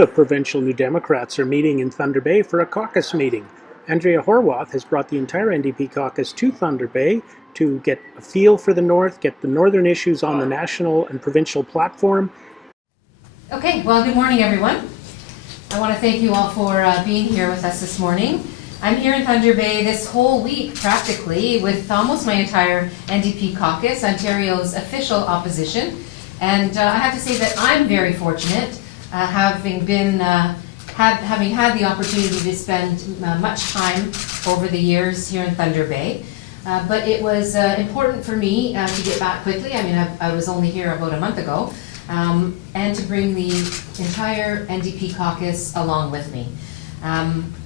the provincial New Democrats are meeting in Thunder Bay for a caucus meeting. Andrea Horwath has brought the entire NDP caucus to Thunder Bay to get a feel for the North, get the Northern issues on the national and provincial platform. Okay, well, good morning, everyone. I want to thank you all for being here with us this morning. I'm here in Thunder Bay this whole week, practically, with almost my entire NDP caucus, Ontario's official opposition. And I have to say that I'm very fortunate, having had the opportunity to spend much time over the years here in Thunder Bay. But it was important for me to get back quickly. I mean, I was only here about a month ago, and to bring the entire NDP caucus along with me.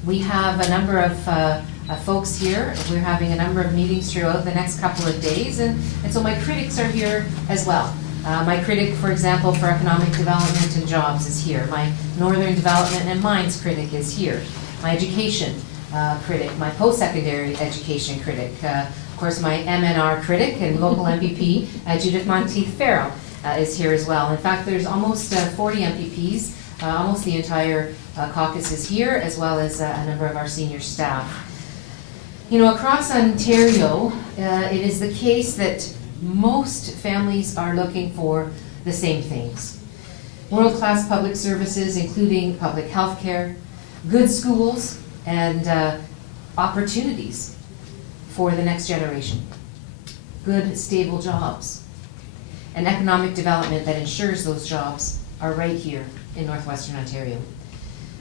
We have a number of folks here. We're having a number of meetings throughout the next couple of days, and so my critics are here as well. My critic, for example, for economic development and jobs is here. My northern development and mines critic is here. My education critic, my post-secondary education critic, of course my MNR critic and local MPP, Judith Monteith-Farrell, is here as well. In fact, there's almost 40 MPPs, almost the entire caucus is here, as well as a number of our senior staff. You know, across Ontario, it is the case that most families are looking for the same things. World-class public services, including public health care, good schools, and opportunities for the next generation. Good, stable jobs, and economic development that ensures those jobs are right here in Northwestern Ontario.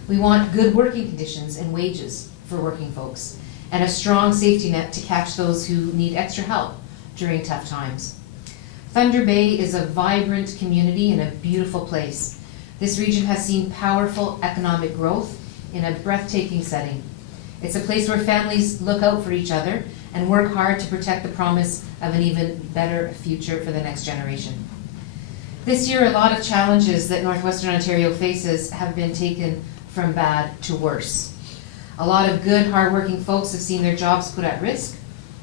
We want good working conditions and wages for working folks, and a strong safety net to catch those who need extra help during tough times. Thunder Bay is a vibrant community and a beautiful place. This region has seen powerful economic growth in a breathtaking setting. It's a place where families look out for each other and work hard to protect the promise of an even better future for the next generation. This year, a lot of challenges that Northwestern Ontario faces have been taken from bad to worse. A lot of good, hardworking folks have seen their jobs put at risk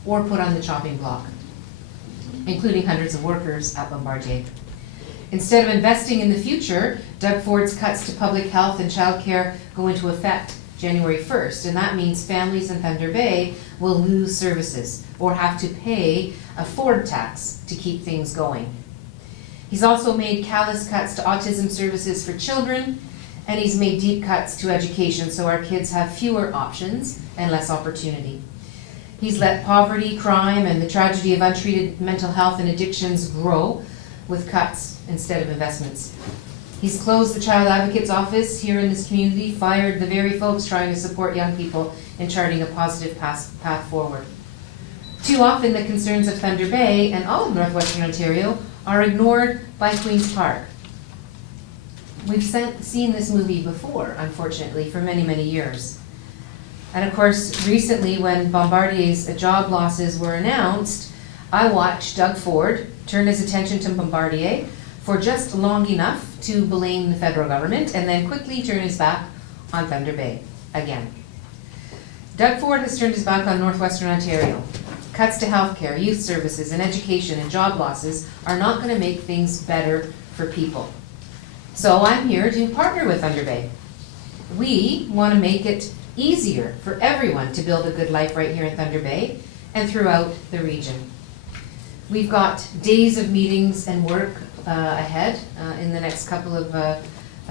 or put on the chopping block, including hundreds of workers at Bombardier. Instead of investing in the future, Doug Ford's cuts to public health and childcare go into effect January 1st, and that means families in Thunder Bay will lose services or have to pay a Ford tax to keep things going. He's also made callous cuts to autism services for children, and he's made deep cuts to education so our kids have fewer options and less opportunity. He's let poverty, crime, and the tragedy of untreated mental health and addictions grow with cuts instead of investments. He's closed the Child Advocate's office here in this community, fired the very folks trying to support young people in charting a positive path forward. Too often the concerns of Thunder Bay and all of Northwestern Ontario are ignored by Queen's Park. We've seen this movie before, unfortunately, for many, many years. And of course, recently when Bombardier's job losses were announced, I watched Doug Ford turn his attention to Bombardier for just long enough to blame the federal government and then quickly turn his back on Thunder Bay again. Doug Ford has turned his back on Northwestern Ontario. Cuts to healthcare, youth services, and education and job losses are not going to make things better for people. So I'm here to partner with Thunder Bay. We want to make it easier for everyone to build a good life right here in Thunder Bay and throughout the region. We've got days of meetings and work ahead in the next couple of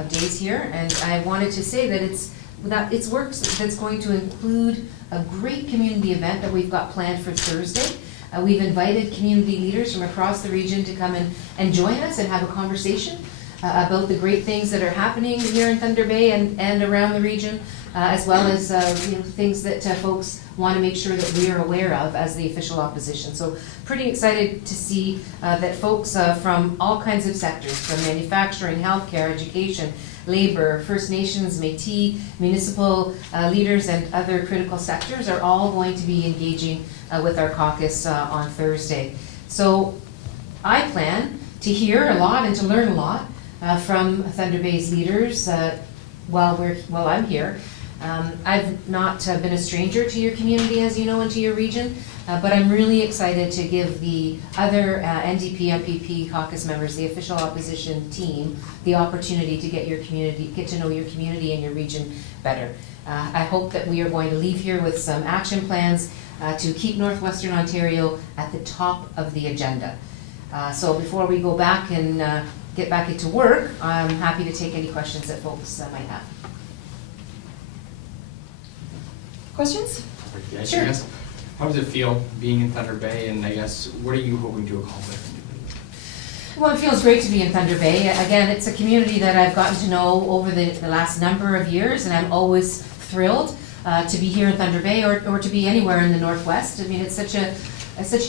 days here, and I wanted to say that it's work that's going to include a great community event that we've got planned for Thursday. We've invited community leaders from across the region to come and join us and have a conversation about the great things that are happening here in Thunder Bay and around the region, as well as things that folks want to make sure that we are aware of as the official opposition. So pretty excited to see that folks from all kinds of sectors, from manufacturing, healthcare, education, labor, First Nations, Métis, municipal leaders, and other critical sectors are all going to be engaging with our caucus on Thursday. So I plan to hear a lot and to learn a lot from Thunder Bay's leaders while I'm here. I've not been a stranger to your community, as you know, and to your region. But I'm really excited to give the other NDP MPP caucus members, the official opposition team, the opportunity to get to know your community and your region better. I hope that we are going to leave here with some action plans to keep Northwestern Ontario at the top of the agenda. So before we go back and get back into work, I'm happy to take any questions that folks might have. Questions? Sure. How does it feel being in Thunder Bay, and I guess what are you hoping to accomplish? Well, it feels great to be in Thunder Bay. Again, it's a community that I've gotten to know over the last number of years, and I'm always thrilled to be here in Thunder Bay or to be anywhere in the Northwest. I mean, it's such a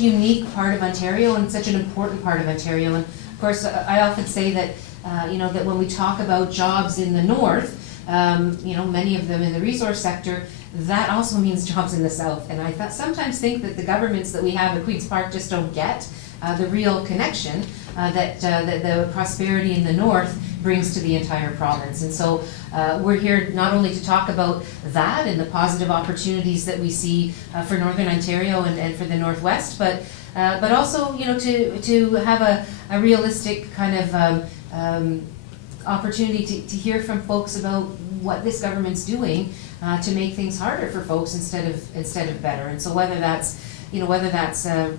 unique part of Ontario and such an important part of Ontario. And of course, I often say that that when we talk about jobs in the North, many of them in the resource sector, that also means jobs in the South. And I sometimes think that the governments that we have at Queen's Park just don't get the real connection that the prosperity in the North brings to the entire province. And so we're here not only to talk about that and the positive opportunities that we see for Northern Ontario and for the Northwest, but also to have a realistic kind of opportunity to hear from folks about what this government's doing to make things harder for folks instead of better. And so whether that's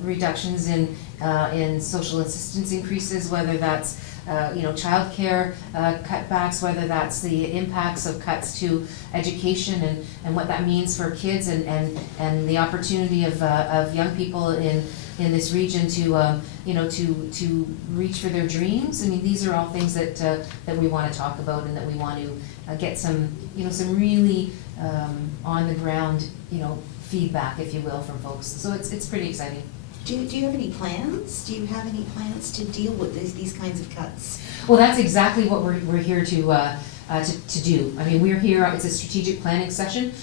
reductions in social assistance increases, whether that's childcare cutbacks, whether that's the impacts of cuts to education and what that means for kids and the opportunity of young people in this region to reach for their dreams. I mean, these are all things that we want to talk about and that we want to get some really on the ground feedback, if you will, from folks. So it's pretty exciting. Do you have any plans? Do you have any plans to deal with these kinds of cuts? Well, that's exactly what we're here to do. I mean, we're here, it's a strategic planning session.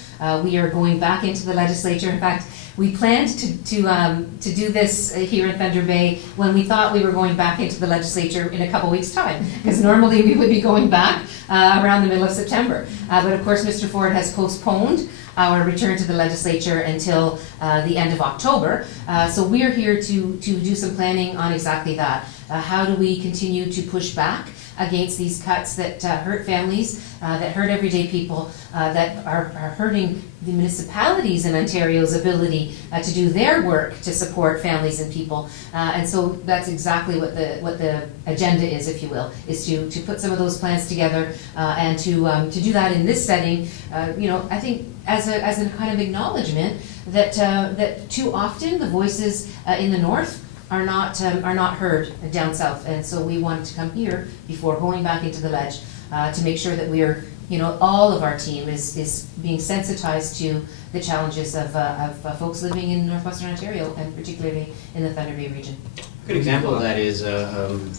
We are going back into the legislature. In fact, we planned to do this here in Thunder Bay when we thought we were going back into the legislature in a couple weeks' time, because normally we would be going back around the middle of September. But of course, Mr. Ford has postponed our return to the legislature until the end of October. So we're here to do some planning on exactly that. How do we continue to push back against these cuts that hurt families, that hurt everyday people, that are hurting the municipalities in Ontario's ability to do their work to support families and people. And so that's exactly what the agenda is, if you will, is to put some of those plans together and to do that in this setting. I think as a kind of acknowledgement that too often the voices in the North are not heard down south, and so we wanted to come here before going back into the ledge to make sure that we're all of our team is being sensitized to the challenges of folks living in Northwestern Ontario and particularly in the Thunder Bay region. A good example of that is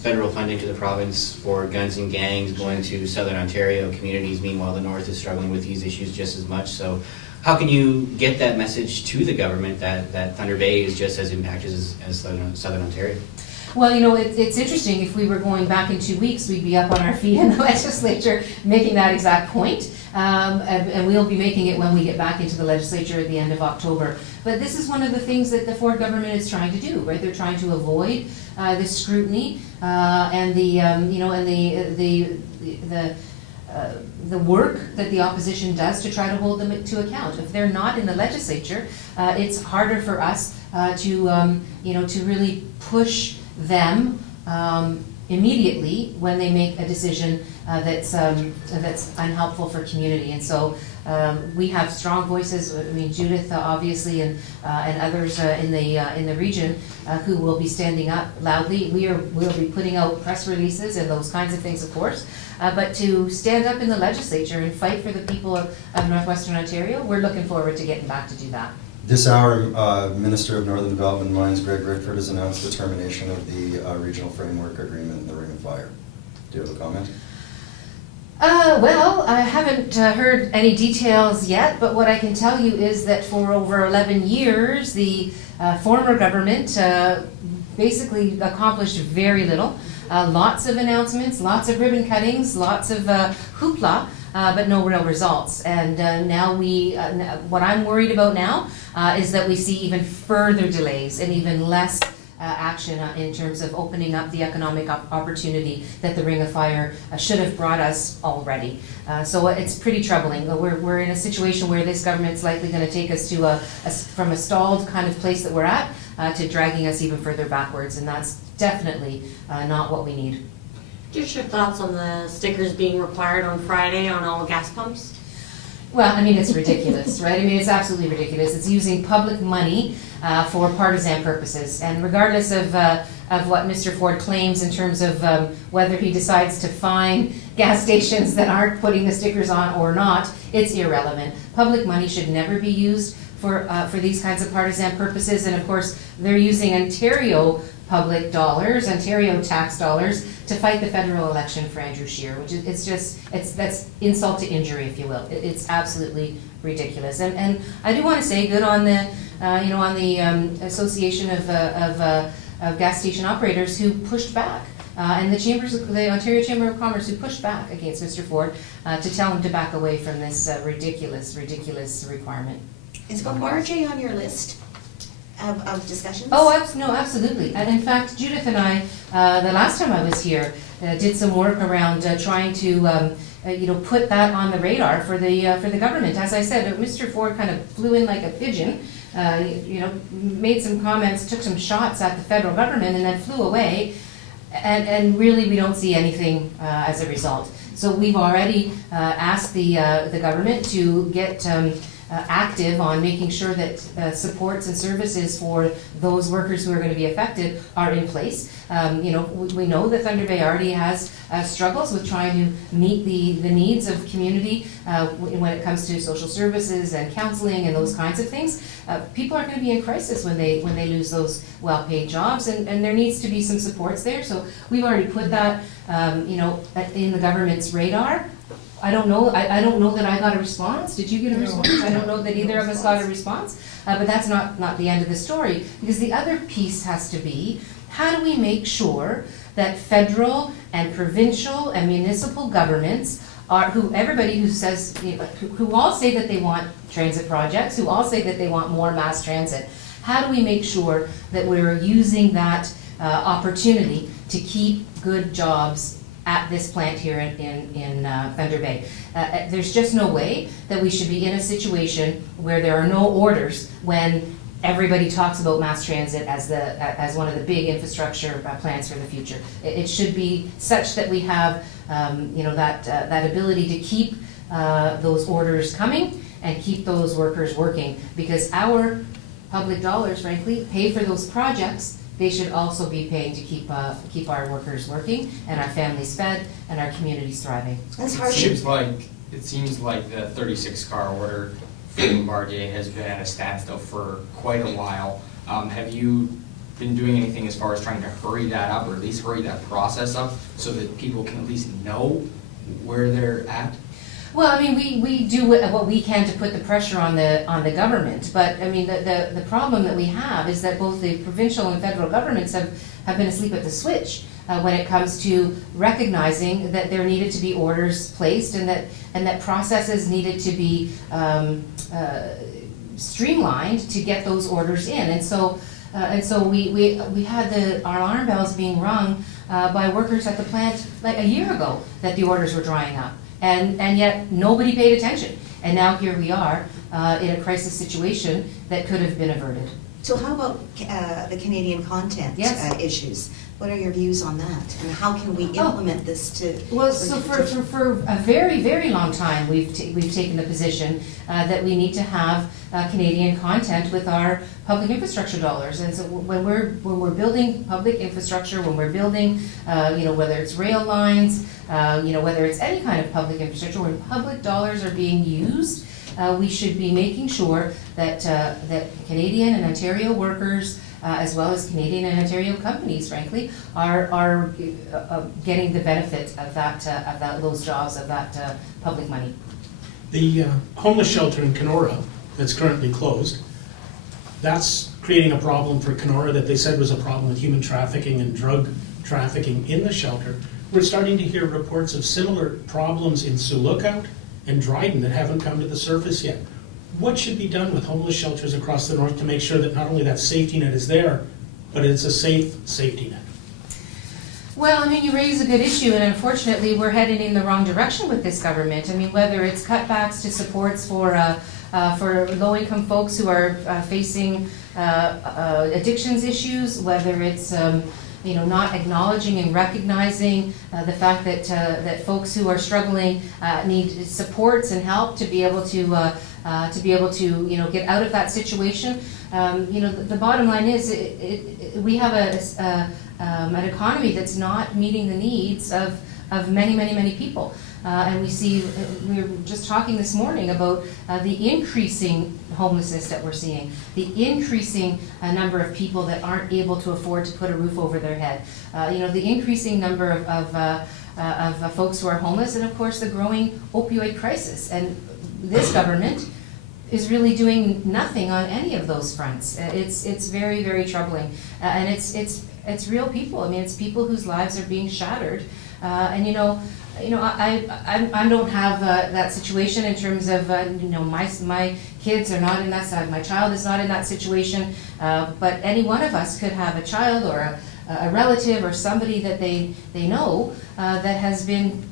federal funding to the province for guns and gangs going to Southern Ontario communities. Meanwhile, the North is struggling with these issues just as much. So how can you get that message to the government that Thunder Bay is just as impacted as Southern Ontario? Well, it's interesting. If we were going back in 2 weeks, we'd be up on our feet in the legislature making that exact point. And we'll be making it when we get back into the legislature at the end of October. But this is one of the things that the Ford government is trying to do, right? They're trying to avoid this scrutiny and the work that the opposition does to try to hold them to account. If they're not in the legislature, it's harder for us to really push them immediately when they make a decision that's unhelpful for community. And so we have strong voices. I mean, Judith obviously and others in the region who will be standing up loudly. We'll be putting out press releases and those kinds of things, of course. But to stand up in the legislature and fight for the people of Northwestern Ontario, we're looking forward to getting back to do that. This hour, Minister of Northern Development and Mines, Greg Rickford, has announced the termination of the Regional Framework Agreement in the Ring of Fire. Do you have a comment? Well, I haven't heard any details yet, but what I can tell you is that for over 11 years, the former government basically accomplished very little. Lots of announcements, lots of ribbon cuttings, lots of hoopla, but no real results. And now what I'm worried about now is that we see even further delays and even less action in terms of opening up the economic opportunity that the Ring of Fire should have brought us already. So it's pretty troubling. We're in a situation where this government's likely going to take us to from a stalled kind of place that we're at to dragging us even further backwards, and that's definitely not what we need. Just your thoughts on the stickers being required on Friday on all gas pumps? Well, I mean, it's ridiculous, right? I mean, it's absolutely ridiculous. It's using public money for partisan purposes. And regardless of what Mr. Ford claims in terms of whether he decides to fine gas stations that aren't putting the stickers on or not, it's irrelevant. Public money should never be used for these kinds of partisan purposes. And of course, they're using Ontario public dollars, Ontario tax dollars, to fight the federal election for Andrew Scheer, which that's insult to injury, if you will. It's absolutely ridiculous. And I do want to say good on the Association of Gas Station Operators who pushed back, and the Ontario Chamber of Commerce who pushed back against Mr. Ford to tell him to back away from this ridiculous requirement. Is Bombardier on your list of discussions? Oh, no, absolutely. And in fact, Judith and I, the last time I was here, did some work around trying to, put that on the radar for the government. As I said, Mr. Ford kind of flew in like a pigeon, made some comments, took some shots at the federal government, and then flew away. And really, we don't see anything as a result. So we've already asked the government to get active on making sure that supports and services for those workers who are going to be affected are in place. We know that Thunder Bay already has struggles with trying to meet the needs of community when it comes to social services and counseling and those kinds of things. People are going to be in crisis when they lose those well-paid jobs, and there needs to be some supports there. So we've already put that in the government's radar. I don't know that I got a response. Did you get a response? I don't know that either of us got a response, but that's not the end of the story, because the other piece has to be, how do we make sure that federal and provincial and municipal governments everybody who says, who all say that they want transit projects, who all say that they want more mass transit, how do we make sure that we're using that opportunity to keep good jobs at this plant here in Thunder Bay? There's just no way that we should be in a situation where there are no orders when everybody talks about mass transit as one of the big infrastructure plans for the future. It should be such that we have that ability to keep those orders coming and keep those workers working, because our public dollars, frankly, pay for those projects. They should also be paying to keep our workers working and our families fed and our communities thriving. That's It hardship. seems like the 36-car order for Bombardier has been at a standstill for quite a while. Have you been doing anything as far as trying to hurry that up, or at least hurry that process up, so that people can at least know where they're at? Well, I mean, we do what we can to put the pressure on the government, but I mean, the problem that we have is that both the provincial and federal governments have been asleep at the switch when it comes to recognizing that there needed to be orders placed and that processes needed to be streamlined to get those orders in, and so we had our alarm bells being rung by workers at the plant like a year ago that the orders were drying up. And yet nobody paid attention. And now here we are in a crisis situation that could have been averted. So how about the Canadian content issues? What are your views on that? And how can we implement this to... Well, so for a very, very long time, we've taken the position that we need to have Canadian content with our public infrastructure dollars. And so when we're building public infrastructure, when we're building, whether it's rail lines, whether it's any kind of public infrastructure, when public dollars are being used, we should be making sure that Canadian and Ontario workers, as well as Canadian and Ontario companies, frankly, are getting the benefit of those jobs, of that public money. The homeless shelter in Kenora that's currently closed, that's creating a problem for Kenora that they said was a problem with human trafficking and drug trafficking in the shelter. We're starting to hear reports of similar problems in Sioux Lookout and Dryden that haven't come to the surface yet. What should be done with homeless shelters across the north to make sure that not only that safety net is there, but it's a safe safety net? Well, I mean, you raise a good issue, and unfortunately, we're heading in the wrong direction with this government. I mean, whether it's cutbacks to supports for low-income folks who are facing addictions issues, whether it's not acknowledging and recognizing the fact that folks who are struggling need supports and help to be able to get out of that situation. The bottom line is we have an economy that's not meeting the needs of many people. And we were just talking this morning about the increasing homelessness that we're seeing, the increasing number of people that aren't able to afford to put a roof over their head, the increasing number of folks who are homeless, and of course the growing opioid crisis. And this government is really doing nothing on any of those fronts. It's very, very troubling, and it's real people. I mean, it's people whose lives are being shattered, and I don't have that situation in terms of my kids are not in that side. My child is not in that situation, but any one of us could have a child or a relative or somebody that they know that has been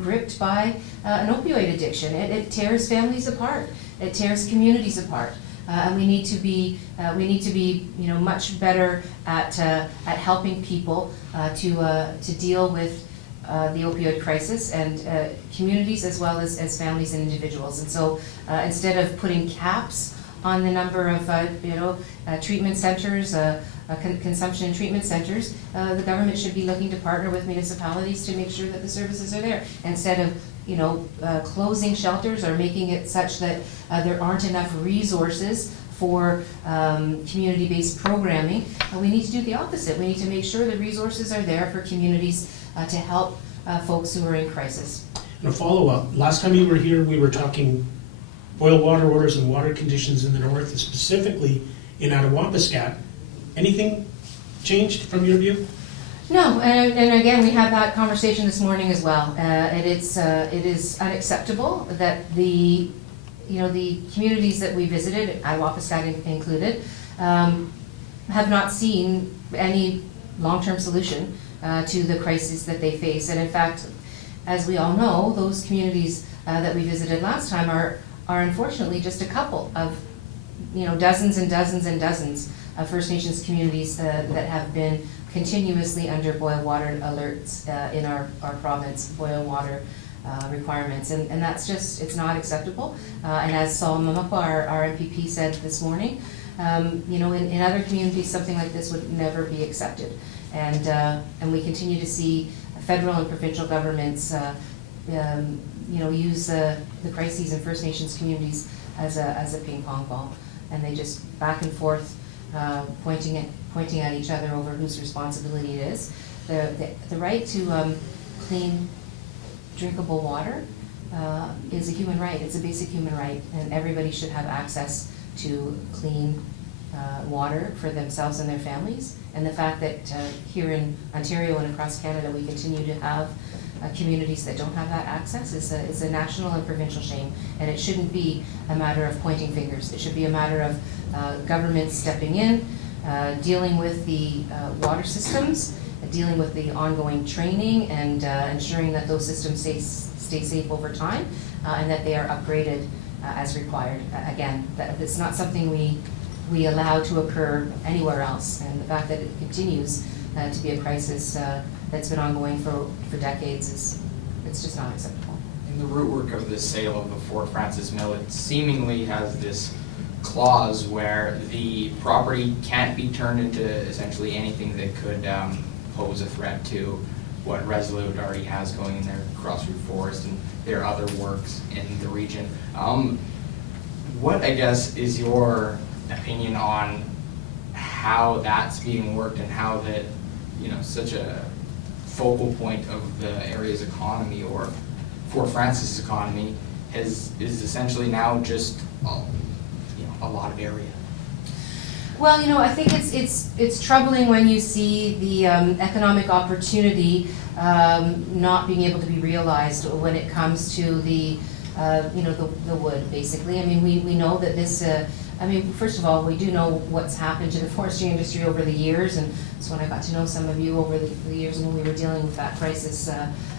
gripped by an opioid addiction. It tears families apart. It tears communities apart. And we need to be much better at helping people to deal with the opioid crisis, and communities as well as families and individuals. And so instead of putting caps on the number of treatment centers, consumption and treatment centers, the government should be looking to partner with municipalities to make sure that the services are there, instead of closing shelters or making it such that there aren't enough resources for community-based programming. We need to do the opposite. We need to make sure the resources are there for communities to help folks who are in crisis. And a follow-up, last time you were here, we were talking boil water orders and water conditions in the north, and specifically in Attawapiskat. Anything changed from your view? No, and again, we had that conversation this morning as well. It is unacceptable that the communities that we visited, Attawapiskat included, have not seen any long-term solution to the crisis that they face. And in fact, as we all know, those communities that we visited last time are unfortunately just a couple of dozens and dozens and dozens of First Nations communities that have been continuously under boil water alerts in our province, boil water requirements, and that's just, it's not acceptable. And as Saul Mamakwa, our MPP, said this morning, in other communities something like this would never be accepted. And we continue to see federal and provincial governments use the crises in First Nations communities as a ping pong ball, and they just back and forth pointing at each other over whose responsibility it is. The right to clean, drinkable water is a human right. It's a basic human right, and everybody should have access to clean water for themselves and their families. And the fact that here in Ontario and across Canada we continue to have communities that don't have that access is a national and provincial shame. And it shouldn't be a matter of pointing fingers. It should be a matter of governments stepping in, dealing with the water systems, dealing with the ongoing training, and ensuring that those systems stay safe over time, and that they are upgraded as required. Again, it's not something we allow to occur anywhere else, and the fact that it continues to be a crisis that's been ongoing for decades it's just not acceptable. In the root work of the sale of the Fort Francis Mill, it seemingly has this clause where the property can't be turned into essentially anything that could pose a threat to what Resolute already has going in their Crossroot Forest and their other works in the region. What, I guess, is your opinion on how that's being worked, and how that, such a focal point of the area's economy, or Fort Francis' economy, is essentially now just a lot of area? Well, I think it's troubling when you see the economic opportunity not being able to be realized when it comes to the the wood, basically. I mean, we know that this, first of all, we do know what's happened to the forestry industry over the years, and so when I got to know some of you over the years when we were dealing with that crisis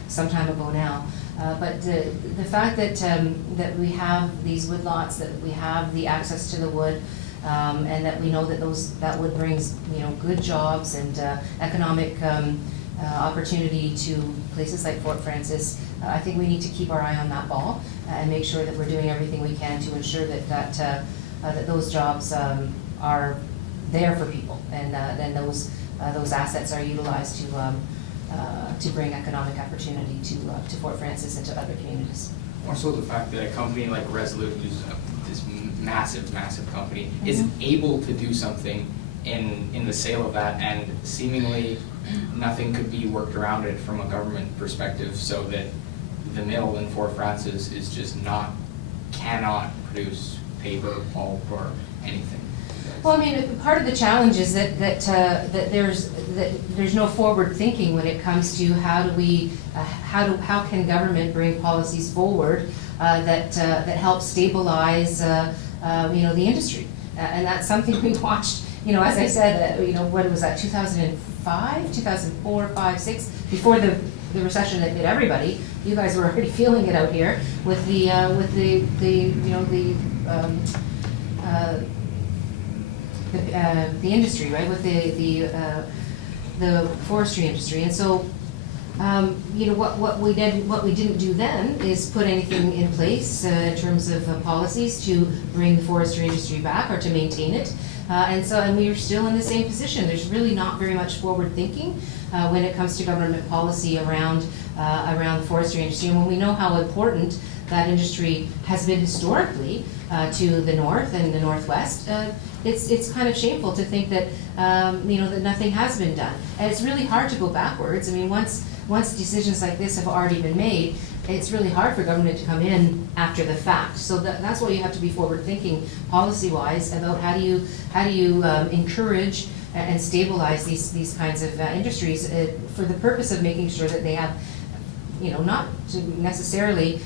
some time ago now. But the fact that we have these wood lots, that we have the access to the wood, and that we know that that wood brings good jobs and economic opportunity to places like Fort Frances, I think we need to keep our eye on that ball and make sure that we're doing everything we can to ensure that those jobs are there for people, and then those assets are utilized to bring economic opportunity to Fort Frances and to other communities. Also the fact that a company like Resolute, who's this massive company, is able to do something in the sale of that, and seemingly nothing could be worked around it from a government perspective, so that the mill in Fort Frances is just cannot produce paper, pulp, or anything. Well, I mean, part of the challenge is that there's no forward thinking when it comes to how can government bring policies forward that help stabilize the industry, and that's something we watched. As I said, what was that? 2005, 2004, 5, 6, before the recession that hit everybody. You guys were already feeling it out here with the industry, right? With the forestry industry, and so what we didn't do then is put anything in place in terms of policies to bring the forestry industry back or to maintain it, and we are still in the same position. There's really not very much forward thinking when it comes to government policy around the forestry industry, and when we know how important that industry has been historically to the north and the northwest. It's kind of shameful to think that that nothing has been done, and it's really hard to go backwards. I mean, once decisions like this have already been made, it's really hard for government to come in after the fact. So that's why you have to be forward thinking, policy-wise, about how do you encourage and stabilize these kinds of industries for the purpose of making sure that they have, not necessarily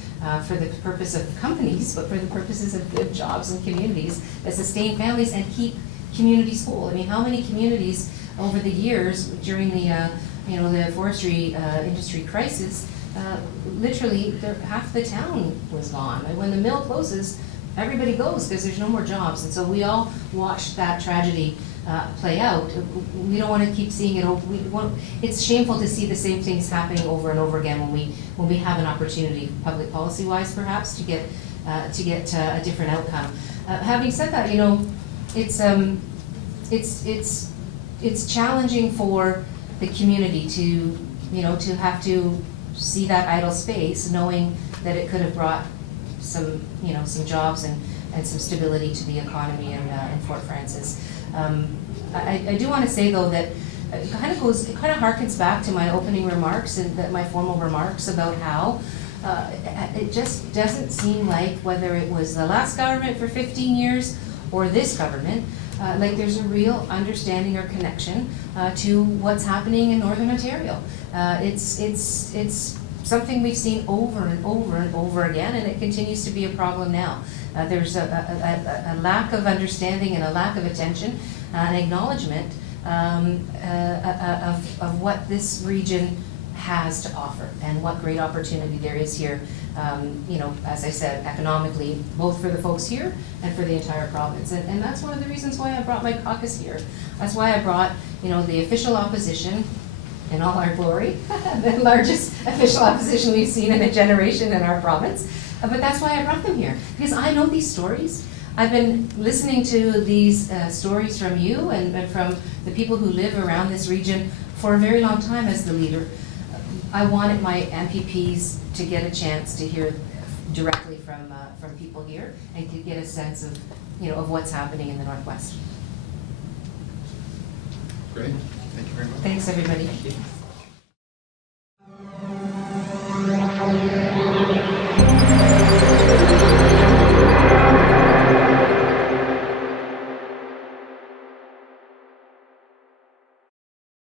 for the purpose of companies, but for the purposes of good jobs and communities that sustain families and keep communities whole. I mean, how many communities over the years during the forestry industry crisis, literally half the town was gone. And when the mill closes, everybody goes because there's no more jobs. And so we all watched that tragedy play out. We don't want to keep seeing it. It's shameful to see the same things happening over and over again when we have an opportunity, public policy wise perhaps, to get a different outcome. Having said that, it's challenging for the community to have to see that idle space, knowing that it could have brought some jobs and some stability to the economy in Fort Frances. I do want to say though that it kind of harkens back to my opening remarks and my formal remarks about how it just doesn't seem like, whether it was the last government for 15 years or this government, like there's a real understanding or connection to what's happening in Northern Ontario. It's something we've seen over and over and over again, and it continues to be a problem now. There's a lack of understanding and a lack of attention and acknowledgement of what this region has to offer and what great opportunity there is here, as I said, economically, both for the folks here and for the entire province. And that's one of the reasons why I brought my caucus here. That's why I brought, the official opposition in all our glory, the largest official opposition we've seen in a generation in our province. But that's why I brought them here, because I know these stories. I've been listening to these stories from you and from the people who live around this region for a very long time as the leader. I wanted my MPPs to get a chance to hear directly from people here and to get a sense of what's happening in the Northwest. Great. Thank you very much. Thanks, everybody. Thank you.